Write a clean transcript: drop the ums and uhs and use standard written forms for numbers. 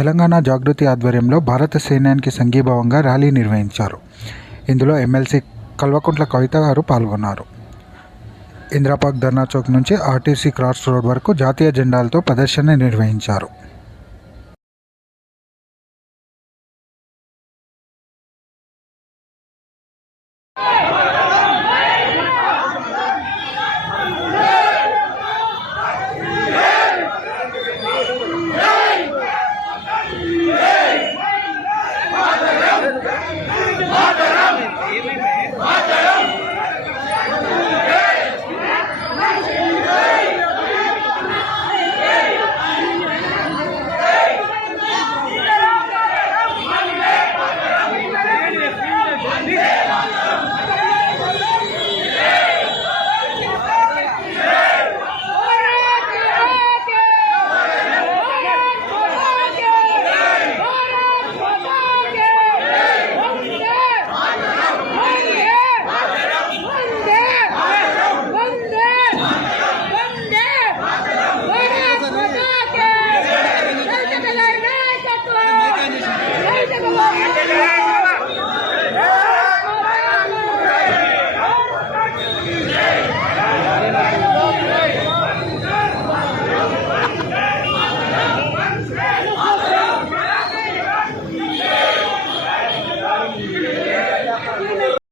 తెలంగాణ జాగృతి ఆధ్వర్యంలో భారత సైన్యానికి సంఘీభావంగా ర్యాలీ నిర్వహించారు. ఇందులో ఎమ్మెల్సీ కల్వకుంట్ల కవిత గారు పాల్గొన్నారు. ఇందిరాపార్క్ ధర్నా చౌక్ నుంచి ఆర్టీసీ క్రాస్ రోడ్ వరకు జాతీయ జెండాలతో ప్రదర్శన నిర్వహించారు. Hey!